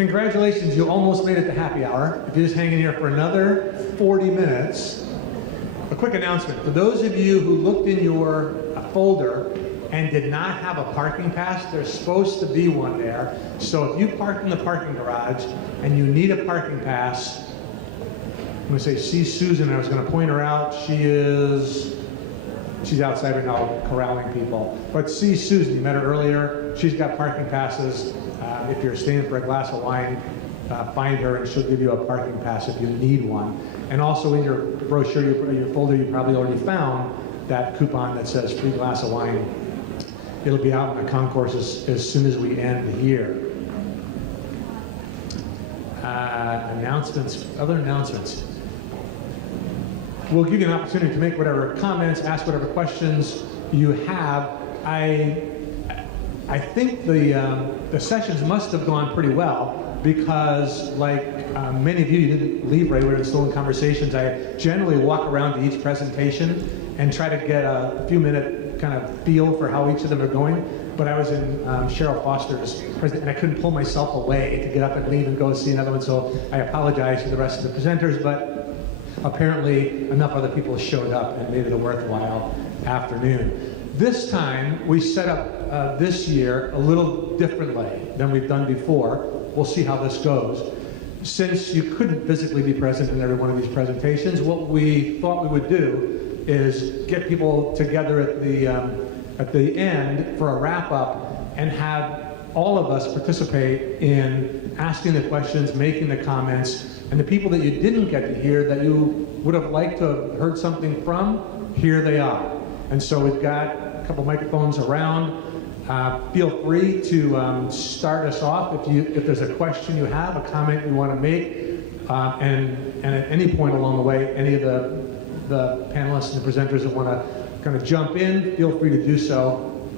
Congratulations, you almost made it to happy hour. If you just hang in here for another 40 minutes, a quick announcement. For those of you who looked in your folder and did not have a parking pass, there's supposed to be one there. So if you parked in the parking garage and you need a parking pass, I'm going to say see Susan. I was going to point her out. She's outside right now corralling people. But see Susan, you met her earlier. She's got parking passes. If you're staying for a glass of wine, find her and she'll give you a parking pass if you need one. And also in your brochure, your folder, you probably already found that coupon that says free glass of wine. It'll be out in the concourse as soon as we end here. Announcements, other announcements. We'll give you an opportunity to make whatever comments, ask whatever questions you have. I think the sessions must have gone pretty well because, like many of you didn't leave right away, we're still in conversations. I generally walk around to each presentation and try to get a few-minute kind of feel for how each of them are going. But I was in Cheryl Foster's presentation, and I couldn't pull myself away to get up and leave and go see another one. So I apologize to the rest of the presenters, but apparently enough other people showed up and made it a worthwhile afternoon. This time, we set up this year a little differently than we've done before. We'll see how this goes. Since you couldn't physically be present in every one of these presentations, what we thought we would do is get people together at the end for a wrap-up and have all of us participate in asking the questions, making the comments, and the people that you didn't get to hear that you would have liked to have heard something from, here they are. And so we've got a couple microphones around. Feel free to start us off if there's a question you have, a comment you want to make, and at any point along the way, any of the panelists and the presenters that want to kind of jump in, feel free to do so.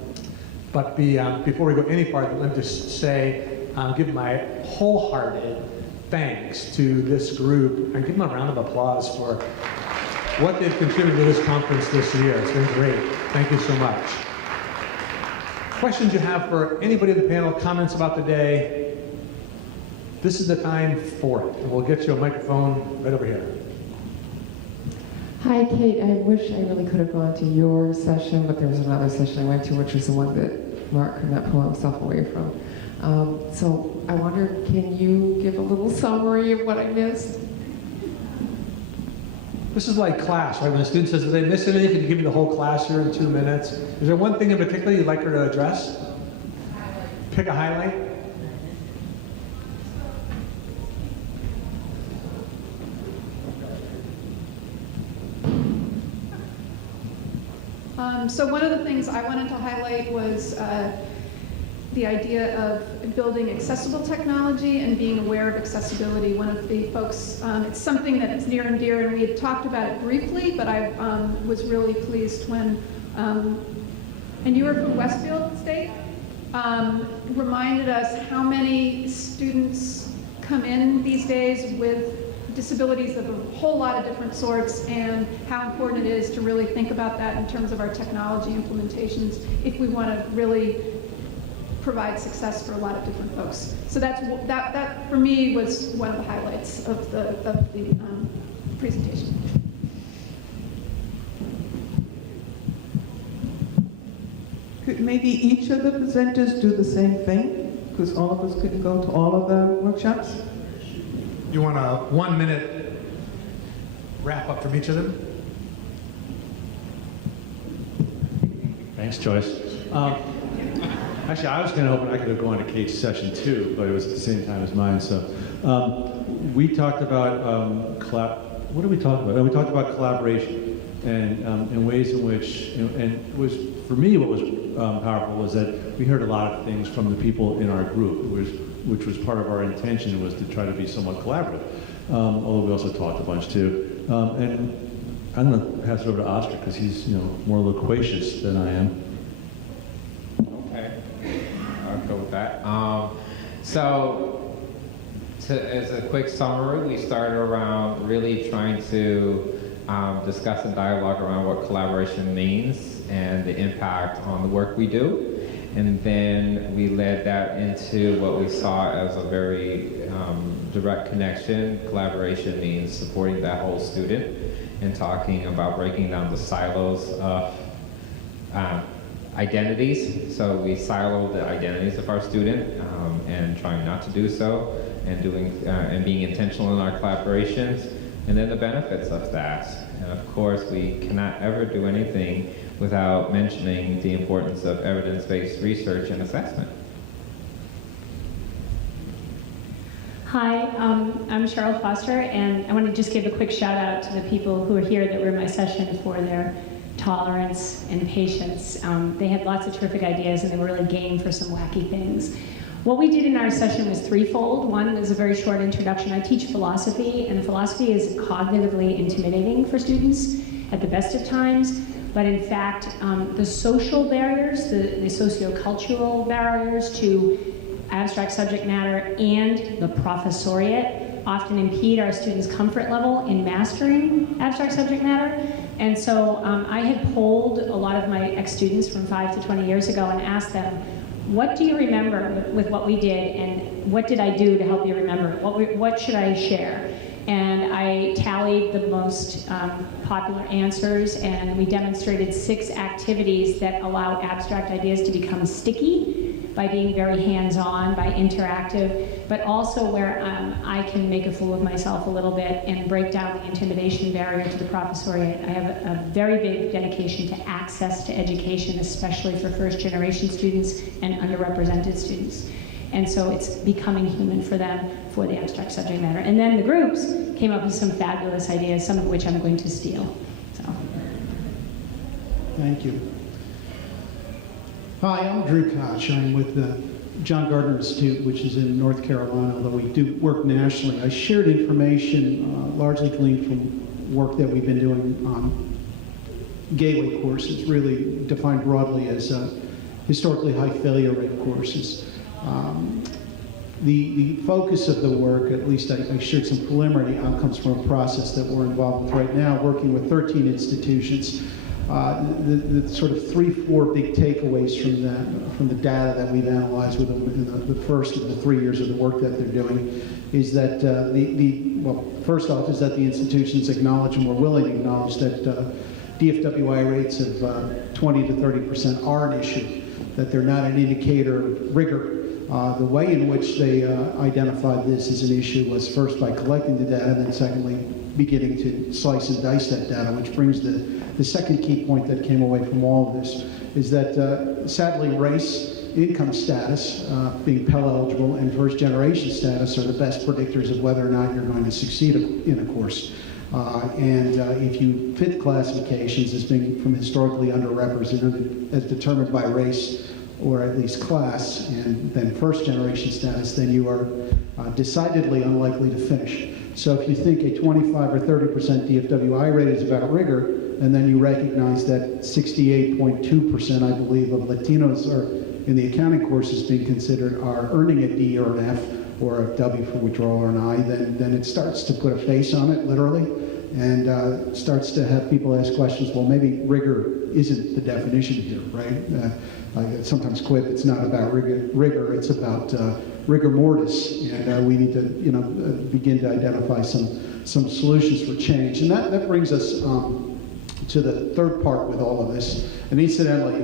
But before we go any farther, let me just say, give my wholehearted thanks to this group and give them a round of applause for what they've contributed to this conference this year. It's been great. Thank you so much. Questions you have for anybody in the panel, comments about the day, this is the time for it. And we'll get you a microphone right over here. Hi, Kate. I wish I really could have gone to your session, but there was another session I went to, which was the one that Mark could not pull himself away from. So I wonder, can you give a little summary of what I missed? This is like class, right? When a student says, did they miss anything? Can you give me the whole class here in 2 minutes? Is there one thing in particular you'd like her to address? Pick a highlight. So one of the things I wanted to highlight was the idea of building accessible technology and being aware of accessibility. One of the folks, it's something that is near and dear, and we had talked about it briefly, but I was really pleased when, and you were from Westfield State, reminded us how many students come in these days with disabilities of a whole lot of different sorts, and how important it is to really think about that in terms of our technology implementations if we want to really provide success for a lot of different folks. So that for me was one of the highlights of the presentation. Could maybe each of the presenters do the same thing? Because all of us couldn't go to all of the workshops? You want a 1 minute wrap up from each of them? Thanks, Joyce. Actually, I was going to open, I could have gone to Kate's session too, but it was at the same time as mine. So we talked about, what did we talk about? We talked about collaboration and ways in which, and it was, for me, what was powerful was that we heard a lot of things from the people in our group, which was part of our intention, was to try to be somewhat collaborative, although we also talked a bunch too. And I'm going to pass it over to Oscar because he's more loquacious than I am. Okay, I'll go with that. So, as a quick summary, we started around really trying to discuss and dialogue around what collaboration means and the impact on the work we do. And then we led that into what we saw as a very direct connection. Collaboration means supporting that whole student and talking about breaking down the silos of identities. So we siloed the identities of our student and trying not to do so, and and being intentional in our collaborations, and then the benefits of that. And of course, we cannot ever do anything without mentioning the importance of evidence-based research and assessment. Hi, I'm Cheryl Foster, and I want to just give a quick shout out to the people who are here that were in my session for their tolerance and patience. They had lots of terrific ideas, and they were really game for some wacky things. What we did in our session was threefold. One is a very short introduction. I teach philosophy, and philosophy is cognitively intimidating for students at the best of times. But in fact, the social barriers, the sociocultural barriers to abstract subject matter and the professoriate often impede our students' comfort level in mastering abstract subject matter. And so I had polled a lot of my ex-students from 5 to 20 years ago and asked them, what do you remember with what we did, and what did I do to help you remember it? What should I share? And I tallied the most popular answers, and we demonstrated 6 activities that allow abstract ideas to become sticky by being very hands-on, by interactive, but also where I can make a fool of myself a little bit and break down the intimidation barrier to the professoriate. I have a very big dedication to access to education, especially for first-generation students and underrepresented students. And so it's becoming human for them for the abstract subject matter. And then the groups came up with some fabulous ideas, some of which I'm going to steal. So. Thank you. Hi, I'm Drew Koch. I'm with the John Gardner Institute, which is in North Carolina, although we do work nationally. I shared information largely gleaned from work that we've been doing on gateway courses, really defined broadly as historically high failure rate courses. The focus of the work, at least I shared some preliminary outcomes from a process that we're involved with right now, working with 13 institutions. The sort of 3-4 big takeaways from the data that we've analyzed with them in the first of the 3 years of the work that they're doing is that well, first off, is that the institutions acknowledge, and we're willing to acknowledge, that DFWI rates of 20 to 30% are an issue, that they're not an indicator of rigor. The way in which they identified this as an issue was first by collecting the data, and then secondly, beginning to slice and dice that data, which brings the second key point that came away from all of this, is that sadly race, income status, being Pell eligible, and first generation status are the best predictors of whether or not you're going to succeed in a course. If you fit classifications as being from historically underrepresented as determined by race or at least class, and then first generation status, then you are decidedly unlikely to finish. So if you think a 25 or 30% DFWI rate is about rigor, and then you recognize that 68.2%, I believe, of Latinos are in the accounting courses being considered are earning a D or an F or a W for withdrawal or an I, then it starts to put a face on it, literally, and starts to have people ask questions, well, maybe rigor isn't the definition here, right? I sometimes quip, it's not about rigor, it's about rigor mortis, and we need to, begin to identify some solutions for change. And that brings us to the third part with all of this. And incidentally,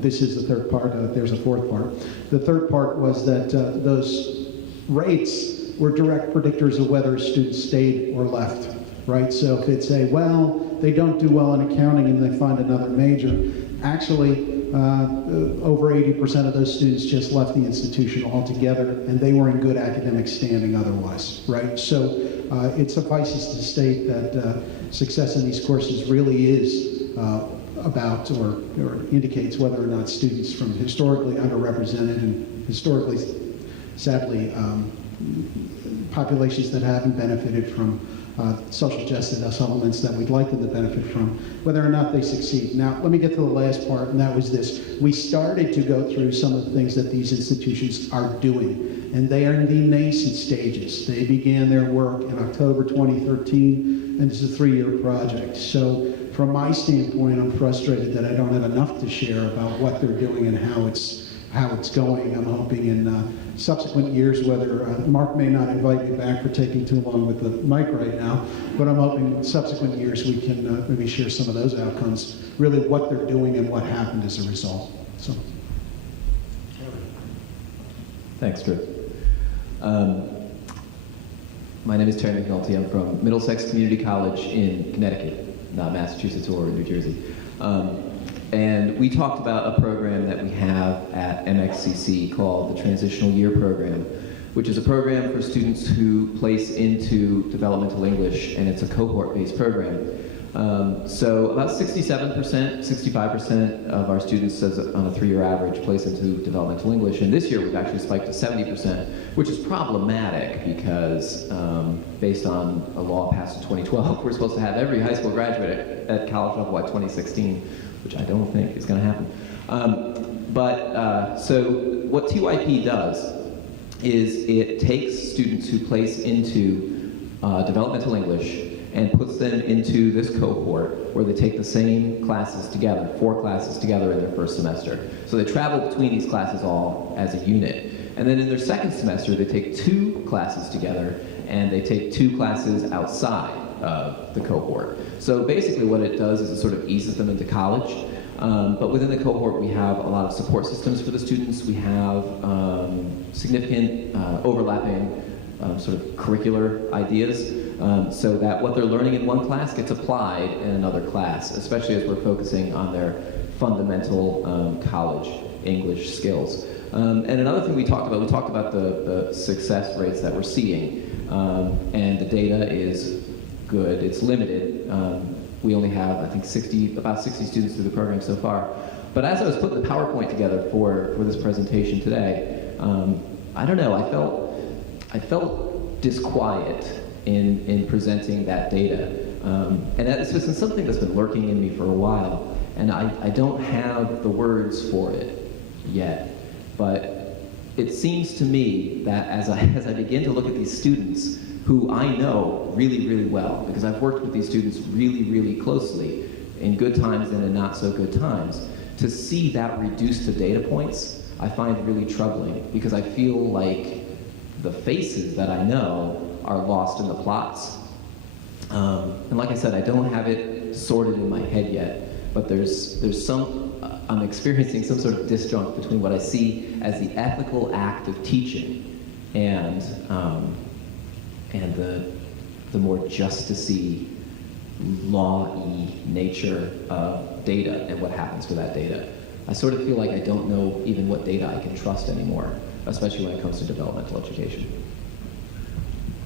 this is the third part, there's a fourth part. The third part was that those rates were direct predictors of whether students stayed or left, right? So if it's they don't do well in accounting and they find another major, actually, over 80% of those students just left the institution altogether, and they were in good academic standing otherwise, right? So it suffices to state that success in these courses really is about or indicates whether or not students from historically underrepresented and historically, sadly, populations that haven't benefited from social justice elements that we'd like them to benefit from, whether or not they succeed. Now, let me get to the last part, and that was this. We started to go through some of the things that these institutions are doing, and they are in the nascent stages. They began their work in October 2013, and it's a 3-year project. So from my standpoint, I'm frustrated that I don't have enough to share about what they're doing and how how it's going. I'm hoping in subsequent years, whether Mark may not invite me back for taking too long with the mic right now, but I'm hoping in subsequent years we can maybe share some of those outcomes, really what they're doing and what happened as a result. So. Thanks, Drew. My name is Terry McNulty. I'm from Middlesex Community College in Connecticut, not Massachusetts or New Jersey. And we talked about a program that we have at MXCC called the Transitional Year Program, which is a program for students who place into developmental English, and it's a cohort-based program. So about 67%, 65% of our students, on a 3-year average, place into developmental English. And this year we've actually spiked to 70%, which is problematic because based on a law passed in 2012, we're supposed to have every high school graduate at college level by 2016, which I don't think is going to happen. So what TYP does is it takes students who place into developmental English and puts them into this cohort where they take the same classes together, 4 classes together in their first semester. So they travel between these classes all as a unit. And then in their second semester, they take 2 classes together, and they take 2 classes outside of the cohort. So basically what it does is it sort of eases them into college. But within the cohort, we have a lot of support systems for the students. We have significant overlapping sort of curricular ideas. So that what they're learning in one class gets applied in another class, especially as we're focusing on their fundamental college English skills. And another thing we talked about the success rates that we're seeing, and the data is good. It's limited. We only have, I think, about 60 students through the program so far. But as I was putting the PowerPoint together for this presentation today, I don't know, I felt disquiet in presenting that data. And that's just something that's been lurking in me for a while, and I don't have the words for it yet. But it seems to me that as I begin to look at these students who I know really, really well, because I've worked with these students really, really closely in good times and in not so good times, to see that reduced to data points, I find really troubling, because I feel like the faces that I know are lost in the plots. And like I said, I don't have it sorted in my head yet, but there's some, I'm experiencing some sort of disjunct between what I see as the ethical act of teaching and the more justice-y, law-y nature of data and what happens to that data. I sort of feel like I don't know even what data I can trust anymore, especially when it comes to developmental education.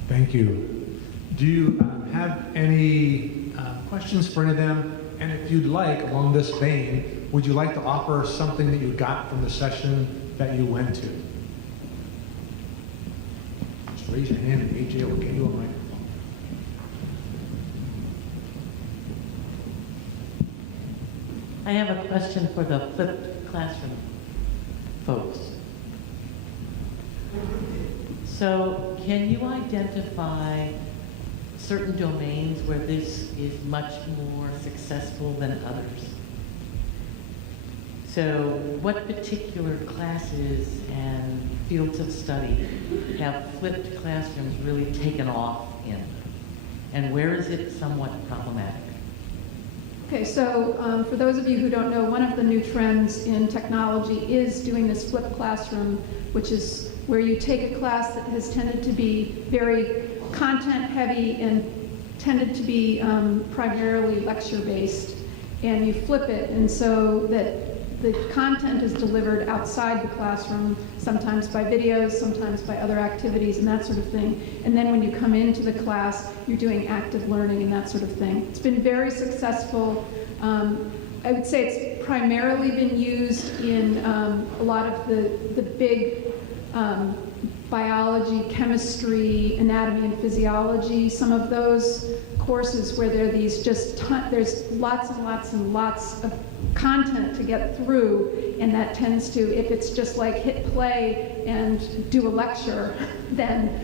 Thank you. Do you have any questions for any of them? And if you'd like, along this vein, would you like to offer something that you got from the session that you went to? Just raise your hand and AJ will get you a microphone. I have a question for the flipped classroom folks. So, can you identify certain domains where this is much more successful than others? So, what particular classes and fields of study have flipped classrooms really taken off in? And where is it somewhat problematic? Okay, so for those of you who don't know, one of the new trends in technology is doing this flipped classroom, which is where you take a class that has tended to be very content-heavy and tended to be primarily lecture-based, and you flip it, and so that the content is delivered outside the classroom, sometimes by videos, sometimes by other activities and that sort of thing. And then when you come into the class, you're doing active learning and that sort of thing. It's been very successful. I would say it's primarily been used in a lot of the big biology, chemistry, anatomy, and physiology. Some of those courses where there are these there's lots and lots and lots of content to get through, and that tends to, if it's just like hit play and do a lecture, then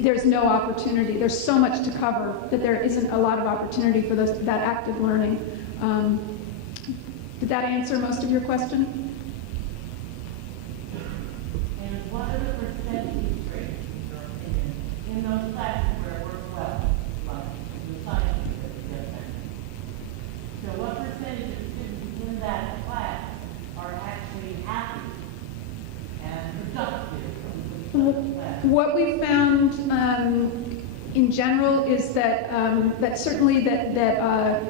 there's no opportunity. There's so much to cover that there isn't a lot of opportunity for that active learning. Did that answer most of your question? What we found in general is that that certainly that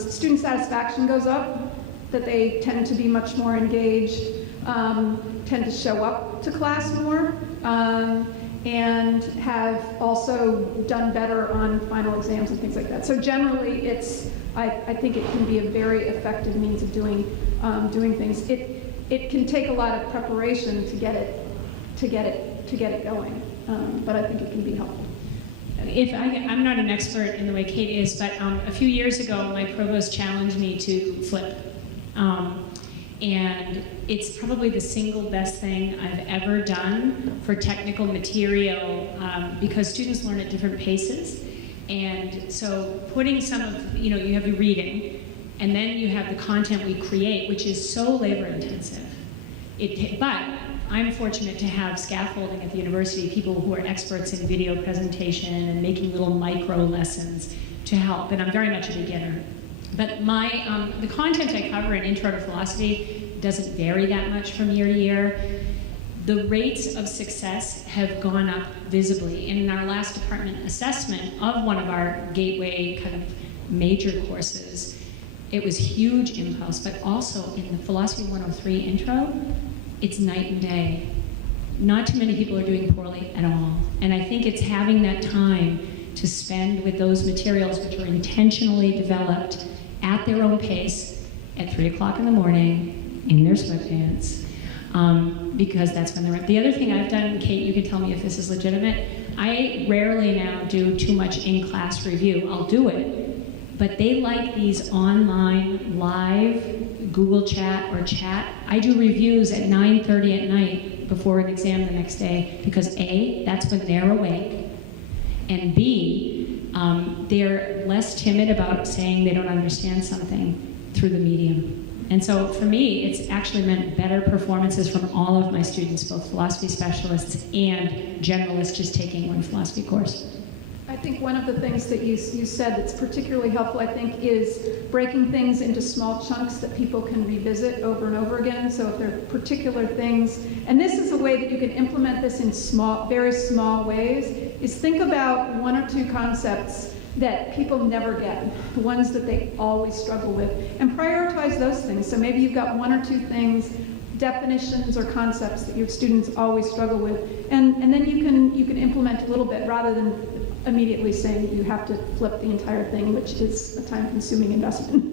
student satisfaction goes up, that they tend to be much more engaged, tend to show up to class more, and have also done better on final exams and things like that. So generally, I think it can be a very effective means of doing things. It can take a lot of preparation to get it going, but I think it can be helpful. I'm not an expert in the way Kate is, but a few years ago, my provost challenged me to flip. And it's probably the single best thing I've ever done for technical material, because students learn at different paces. And so putting some of, you have your reading, and then you have the content we create, which is so labor intensive. But I'm fortunate to have scaffolding at the university, people who are experts in video presentation and making little micro lessons to help, and I'm very much a beginner. But the content I cover in Intro to Philosophy doesn't vary that much from year to year. The rates of success have gone up visibly. And in our last department assessment of one of our gateway kind of major courses, it was huge impulse, but also in the Philosophy 103 intro, it's night and day. Not too many people are doing poorly at all. And I think it's having that time to spend with those materials which are intentionally developed at their own pace at 3 o'clock in the morning in their sweatpants, because that's when they're. The other thing I've done, Kate, you can tell me if this is legitimate, I rarely now do too much in-class review. I'll do it, but they like these online, live, Google Chat or chat. I do reviews at 9:30 at night before an exam the next day, because A, that's when they're awake, and B, they're less timid about saying they don't understand something through the medium. And so for me, it's actually meant better performances from all of my students, both philosophy specialists and generalists just taking one philosophy course. I think one of the things that you said that's particularly helpful, I think, is breaking things into small chunks that people can revisit over and over again. So if there are particular things, and this is a way that you can implement this in very small ways, is think about one or two concepts that people never get, the ones that they always struggle with, and prioritize those things. So maybe you've got one or two things, definitions or concepts that your students always struggle with, and then you can implement a little bit rather than immediately saying that you have to flip the entire thing, which is a time-consuming investment.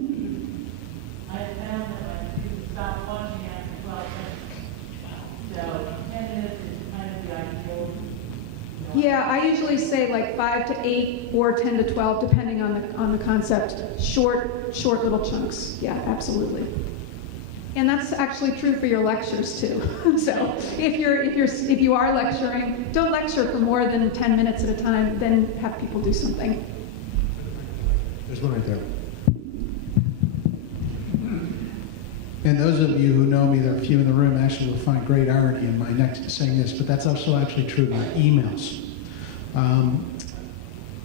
I found that my students stop watching after 12 minutes. So 10 minutes is kind of the ideal. Yeah, I usually say like 5 to 8 or 10 to 12, depending on the concept. Short little chunks. Yeah, absolutely. And that's actually true for your lectures too. So if you are lecturing, don't lecture for more than 10 minutes at a time. Then have people do something. There's one right there. And those of you who know me, there are a few in the room, actually will find great irony in my next saying this, but that's also actually true about emails.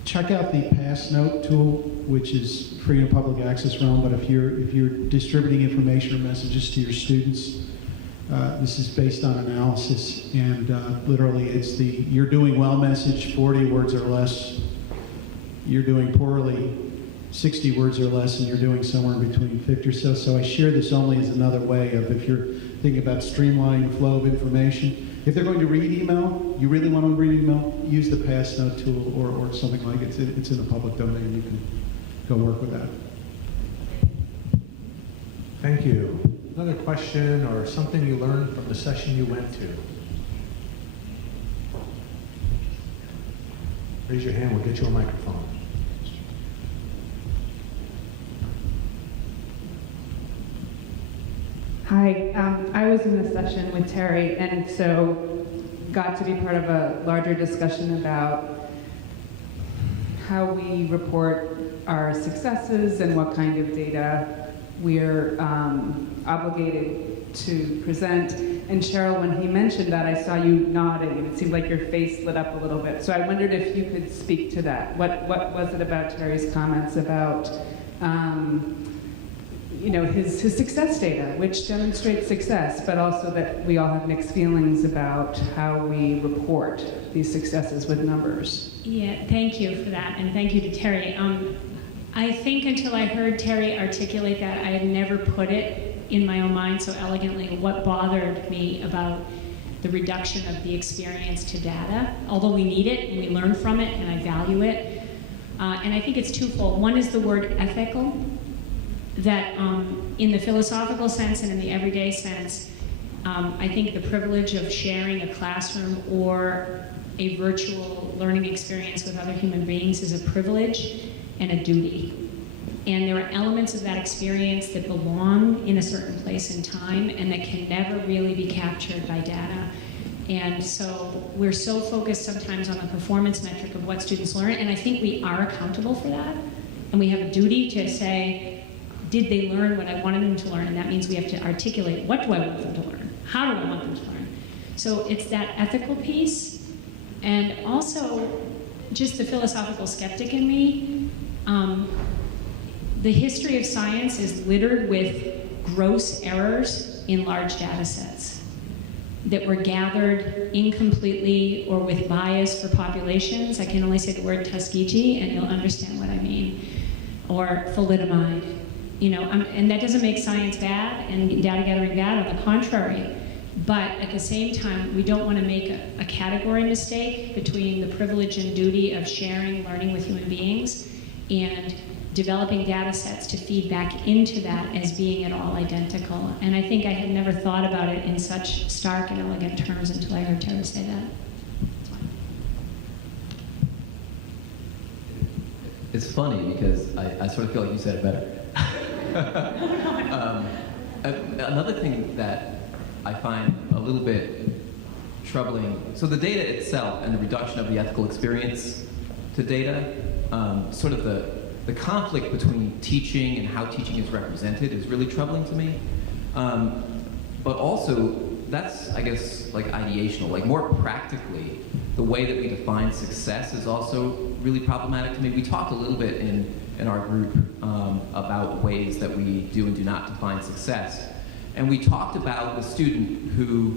Check out the Pass Note tool, which is free in public access realm, but if you're distributing information or messages to your students, this is based on analysis, and literally it's the "you're doing well" message, 40 words or less. You're doing poorly, 60 words or less, and you're doing somewhere between 50 or so. So I share this only as another way of, if you're thinking about streamlining flow of information. If they're going to read email, you really want to read email, use the Pass Note tool or something like it. It's in the public domain. You can go work with that. Thank you. Another question or something you learned from the session you went to? Raise your hand, we'll get you a microphone. Hi, I was in the session with Terry, and so got to be part of a larger discussion about how we report our successes and what kind of data we're obligated to present. And Cheryl, when he mentioned that, I saw you nodding, and it seemed like your face lit up a little bit. So I wondered if you could speak to that. What was it about Terry's comments about his success data, which demonstrates success, but also that we all have mixed feelings about how we report these successes with numbers. Yeah, thank you for that, and thank you to Terry. I think until I heard Terry articulate that, I had never put it in my own mind so elegantly what bothered me about the reduction of the experience to data, although we need it and we learn from it and I value it. And I think it's twofold. One is the word ethical, that in the philosophical sense and in the everyday sense, I think the privilege of sharing a classroom or a virtual learning experience with other human beings is a privilege and a duty. And there are elements of that experience that belong in a certain place in time and that can never really be captured by data. And so we're so focused sometimes on the performance metric of what students learn, and I think we are accountable for that. And we have a duty to say, did they learn what I wanted them to learn? And that means we have to articulate, what do I want them to learn? How do I want them to learn? So it's that ethical piece, and also just the philosophical skeptic in me. The history of science is littered with gross errors in large data sets that were gathered incompletely or with bias for populations. I can only say the word Tuskegee and you'll understand what I mean. Or thalidomide. And that doesn't make science bad and data gathering bad, on the contrary. But at the same time, we don't want to make a category mistake between the privilege and duty of sharing learning with human beings and developing data sets to feed back into that as being at all identical. And I think I had never thought about it in such stark and elegant terms until I heard Tara say that. It's funny because I sort of feel like you said it better. Another thing that I find a little bit troubling, so the data itself and the reduction of the ethical experience to data, sort of the conflict between teaching and how teaching is represented is really troubling to me. But also, that's, I guess, like ideational. Like more practically, the way that we define success is also really problematic to me. We talked a little bit in our group about ways that we do and do not define success. And we talked about the student who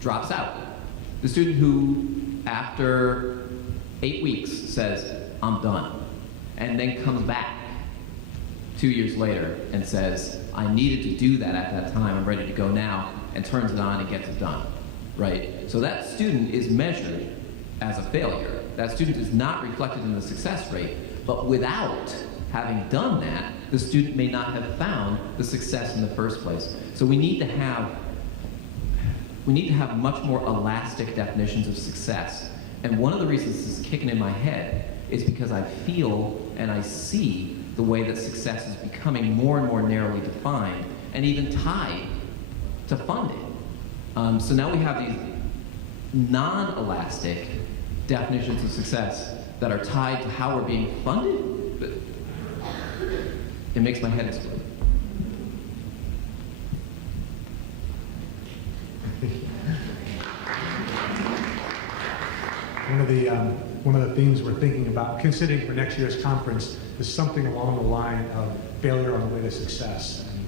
drops out. The student who, after 8 weeks, says, I'm done. And then comes back 2 years later and says, I needed to do that at that time, I'm ready to go now, and turns it on and gets it done, right? So that student is measured as a failure. That student is not reflected in the success rate, but without having done that, the student may not have found the success in the first place. So we need to have much more elastic definitions of success. And one of the reasons this is kicking in my head is because I feel and I see the way that success is becoming more and more narrowly defined and even tied to funding. So now we have these non-elastic definitions of success that are tied to how we're being funded. But it makes my head explode. One of the things we're thinking about, considering for next year's conference, is something along the line of failure on the way to success. And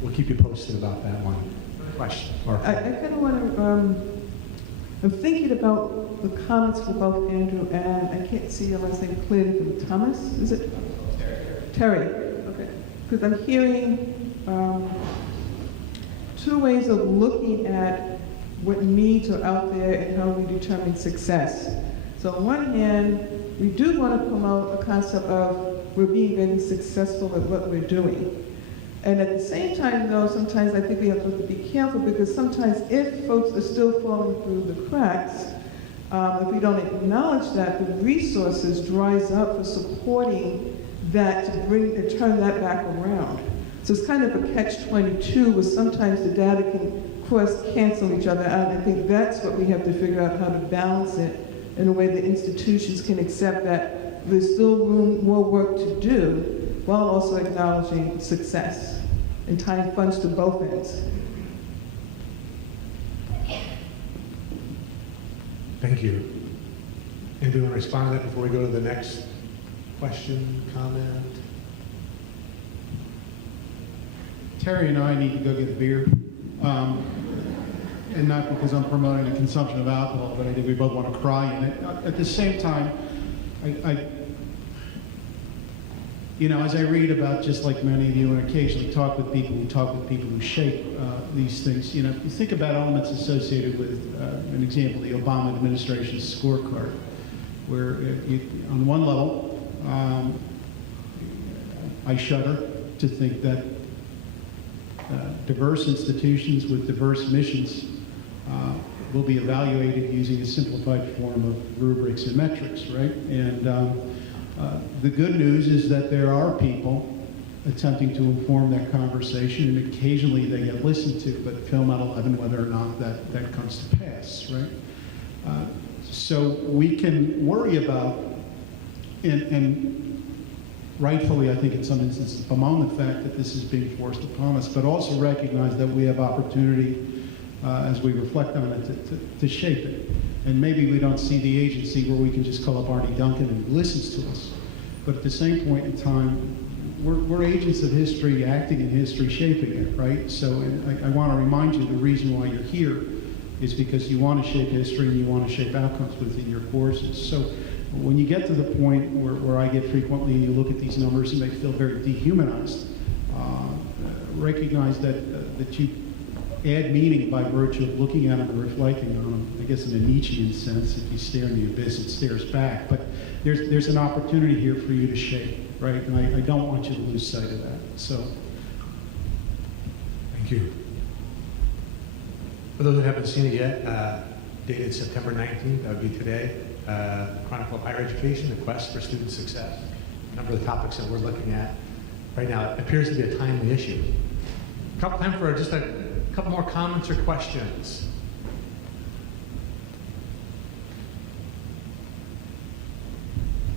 we'll keep you posted about that one. Question? I kind of want to, I'm thinking about the comments from both Andrew and, I can't see your last name clearly, from Thomas, is it? Terry. Okay. Because I'm hearing two ways of looking at what needs are out there and how we determine success. So on one hand, we do want to promote a concept of we're being very successful at what we're doing. And at the same time, though, sometimes I think we have to be careful because sometimes if folks are still falling through the cracks, if we don't acknowledge that, the resources dries up for supporting that to turn that back around. So it's kind of a catch-22 where sometimes the data can cancel each other out. I think that's what we have to figure out, how to balance it in a way that institutions can accept that there's still more work to do while also acknowledging success and tying funds to both ends. Thank you. Anybody want to respond to that before we go to the next question, comment? Terry and I need to go get a beer. And not because I'm promoting the consumption of alcohol, but I think we both want to cry in it. At the same time, as I read about, just like many of you, and occasionally talk with people who shape these things, you think about elements associated with, an example, the Obama administration's scorecard, where on one level, I shudder to think that diverse institutions with diverse missions will be evaluated using a simplified form of rubrics and metrics, right? And the good news is that there are people attempting to inform that conversation, and occasionally they get listened to, but film at 11 whether or not that comes to pass, right? So we can worry about, and rightfully, I think in some instances, bemoan the fact that this is being forced upon us, but also recognize that we have opportunity as we reflect on it to shape it. And maybe we don't see the agency where we can just call up Arnie Duncan and he listens to us. But at the same point in time, we're agents of history, acting in history, shaping it, right? So I want to remind you the reason why you're here is because you want to shape history and you want to shape outcomes within your courses. So when you get to the point where I get frequently and you look at these numbers and they feel very dehumanized, recognize that you add meaning by virtue of looking at them and reflecting on them. I guess in a Nietzschean sense, if you stare in the abyss, it stares back. But there's an opportunity here for you to shape, right? And I don't want you to lose sight of that. So, Thank you. For those who haven't seen it yet, dated September 19th, that would be today, Chronicle of Higher Education, the Quest for Student Success. A number of the topics that we're looking at right now, it appears to be a timely issue. Time for just a couple more comments or questions.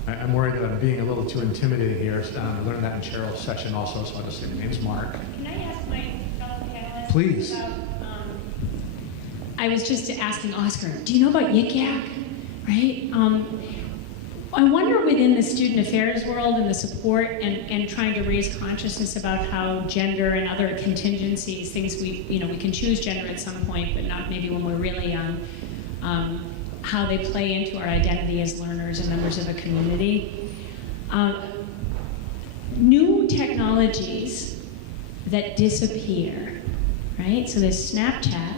I'm worried that I'm being a little too intimidating here. I learned that in Cheryl's session also, so I'll just say my name's Mark. Can I ask my fellow panelists? Please. About, I was just asking Oscar, do you know about Yik Yak? Right? I wonder within the student affairs world and the support and trying to raise consciousness about how gender and other contingencies, things we can choose gender at some point, but not maybe when we're really young, how they play into our identity as learners and members of a community. New technologies that disappear, right? So there's Snapchat.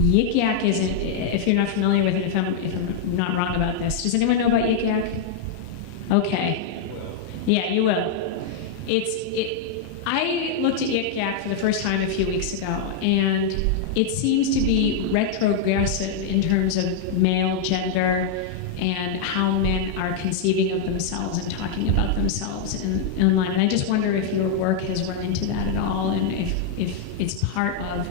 Yik Yak isn't, if you're not familiar with it, if I'm not wrong about this, does anyone know about Yik Yak? Okay. Yeah, you will. I looked at Yik Yak for the first time a few weeks ago, and it seems to be retrogressive in terms of male gender and how men are conceiving of themselves and talking about themselves online. And I just wonder if your work has run into that at all, and if it's part of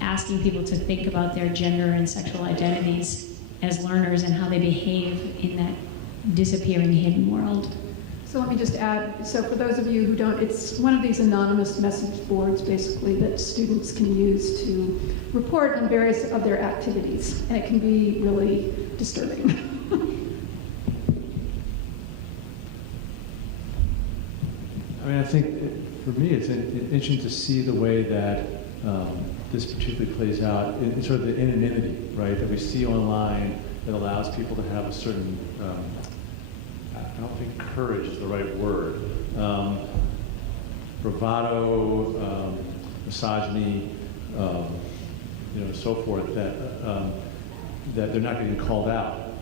asking people to think about their gender and sexual identities as learners and how they behave in that disappearing hidden world. So let me just add, so for those of you who don't, it's one of these anonymous message boards basically that students can use to report on various of their activities, and it can be really disturbing. I mean, I think for me it's interesting to see the way that this particularly plays out in sort of the anonymity, right, that we see online that allows people to have a certain, I don't think courage is the right word, bravado, misogyny, so forth, that they're not getting called out.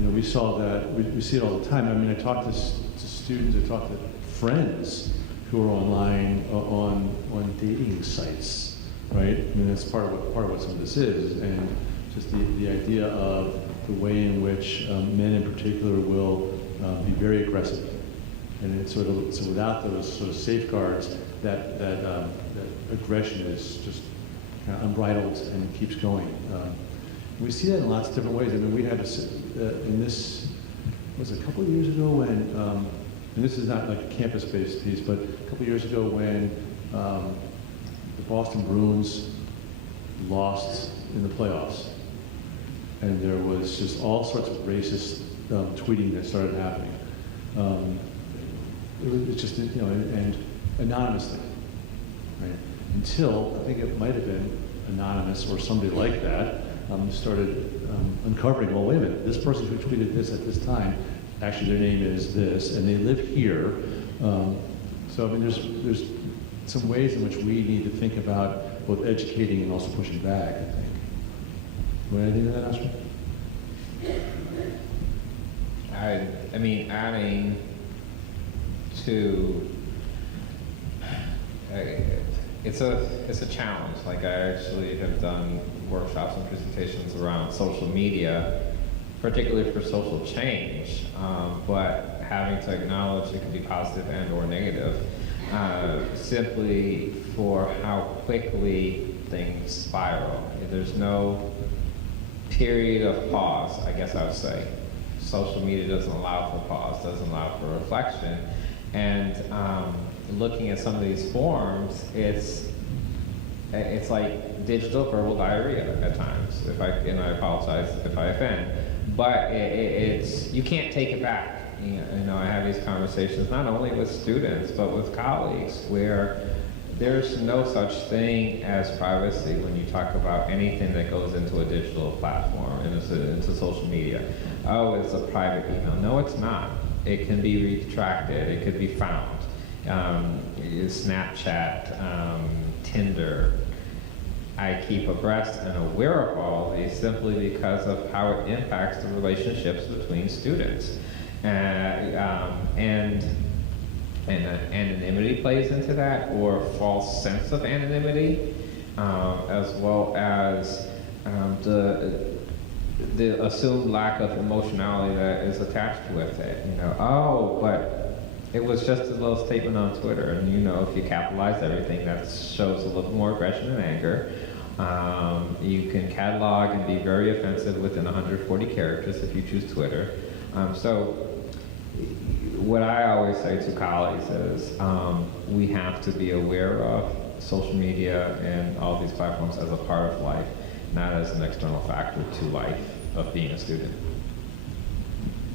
We saw that, we see it all the time. I mean, I talk to students, I talk to friends who are online on dating sites. Right? I mean, that's part of what some of this is, and just the idea of the way in which men in particular will be very aggressive, and it's so without those sort of safeguards, that aggression is just kind of unbridled and keeps going. We see that in lots of different ways. I mean, we had in this was a couple of years ago when, and this is not like a campus-based piece, but a couple of years ago when. The Boston Bruins lost in the playoffs, and there was just all sorts of racist tweeting that started happening. It was just, and anonymously, right? Until, I think it might have been anonymous or somebody like that started uncovering, well, wait a minute, this person who tweeted this at this time, actually their name is this, and they live here. So I mean, there's some ways in which we need to think about both educating and also pushing back, I think. You want anything to that, Oscar? I mean, adding to, it's a challenge. Like, I actually have done workshops and presentations around social media, particularly for social change, but having to acknowledge it can be positive and or negative, simply for how quickly things spiral. There's no period of pause, I guess I would say. Social media doesn't allow for pause, doesn't allow for reflection. And looking at some of these forms, it's like digital verbal diarrhea at times. And I apologize if I offend, but it's you can't take it back. You know, I have these conversations not only with students but with colleagues where there's no such thing as privacy when you talk about anything that goes into a digital platform and into social media. Oh, it's a private email. No, it's not. It can be retracted. It could be found. Snapchat, Tinder. I keep abreast and aware of all these simply because of how it impacts the relationships between students. And anonymity plays into that, or a false sense of anonymity, as well as the assumed lack of emotionality that is attached with it. You know, oh, but it was just a little statement on Twitter, and you know, if you capitalize everything, that shows a little more aggression and anger. You can catalog and be very offensive within 140 characters if you choose Twitter. So what I always say to colleagues is we have to be aware of social media and all these platforms as a part of life, not as an external factor to life of being a student.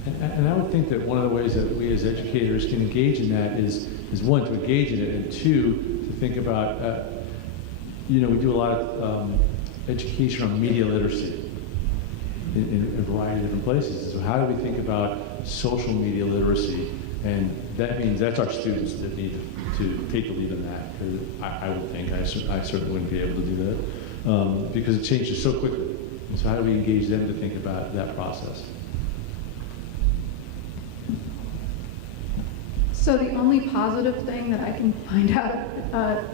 And I would think that one of the ways that we as educators can engage in that is one, to engage in it, and two, to think about, you know, we do a lot of education on media literacy in a variety of different places. So how do we think about social media literacy? And that means that's our students that need to take the lead in that. Because I would think, I certainly wouldn't be able to do that, because it changes so quickly. So how do we engage them to think about that process? So the only positive thing that I can find out,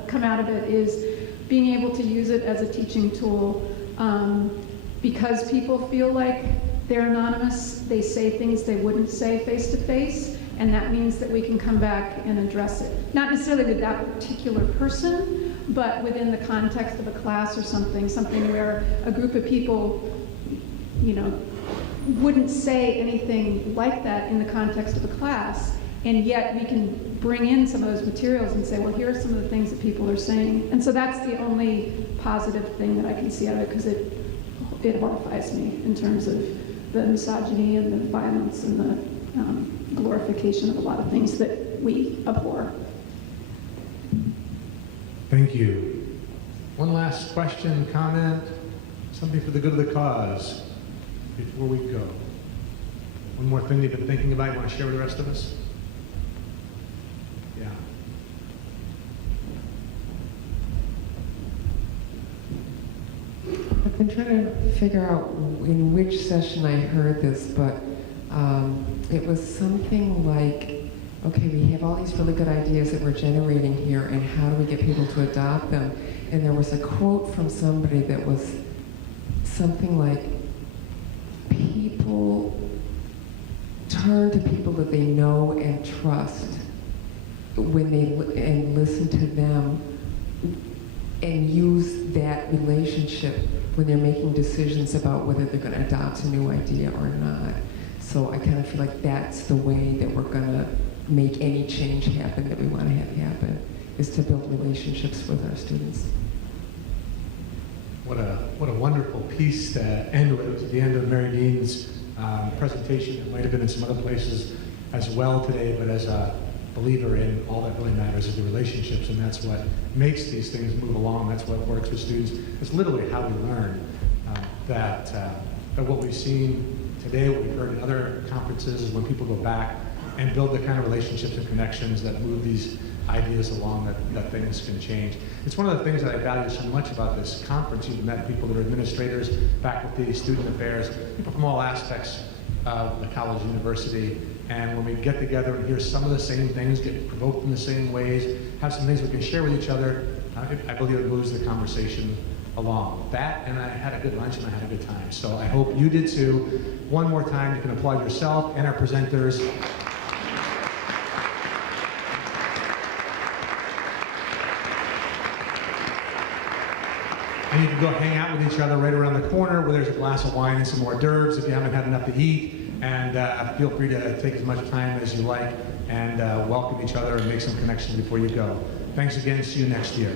come out of it, is being able to use it as a teaching tool. Because people feel like they're anonymous, they say things they wouldn't say face to face, and that means that we can come back and address it. Not necessarily with that particular person, but within the context of a class or something where a group of people, you know, wouldn't say anything like that in the context of a class, and yet we can bring in some of those materials and say, well, here are some of the things that people are saying. And so that's the only positive thing that I can see out of it, because it horrifies me in terms of the misogyny and the violence and the glorification of a lot of things that we abhor. Thank you. One last question, comment, something for the good of the cause before we go. One more thing you've been thinking about you want to share with the rest of us? Yeah. I've been trying to figure out in which session I heard this, but it was something like, okay, we have all these really good ideas that we're generating here, and how do we get people to adopt them? And there was a quote from somebody that was something like, people turn to people that they know and trust when and listen to them and use that relationship when they're making decisions about whether they're going to adopt a new idea or not. So I kind of feel like that's the way that we're going to make any change happen that we want to have happen, is to build relationships with our students. What a wonderful piece to end with. It was at the end of Mary Dean's presentation. It might have been in some other places as well today, but as a believer in all that really matters is the relationships, and that's what makes these things move along. That's what works with students. It's literally how we learn. That what we've seen today, what we've heard in other conferences, is when people go back and build the kind of relationships and connections that move these ideas along, that things can change. It's one of the things that I value so much about this conference. You've met people that are administrators, faculty, student affairs, people from all aspects of the college, university. And when we get together and hear some of the same things, get provoked in the same ways, have some things we can share with each other, I believe it moves the conversation along. That, and I had a good lunch and I had a good time. So I hope you did too. One more time, you can applaud yourself and our presenters. And you can go hang out with each other right around the corner where there's a glass of wine and some hors d'oeuvres if you haven't had enough to eat. And feel free to take as much time as you like and welcome each other and make some connections before you go. Thanks again. See you next year.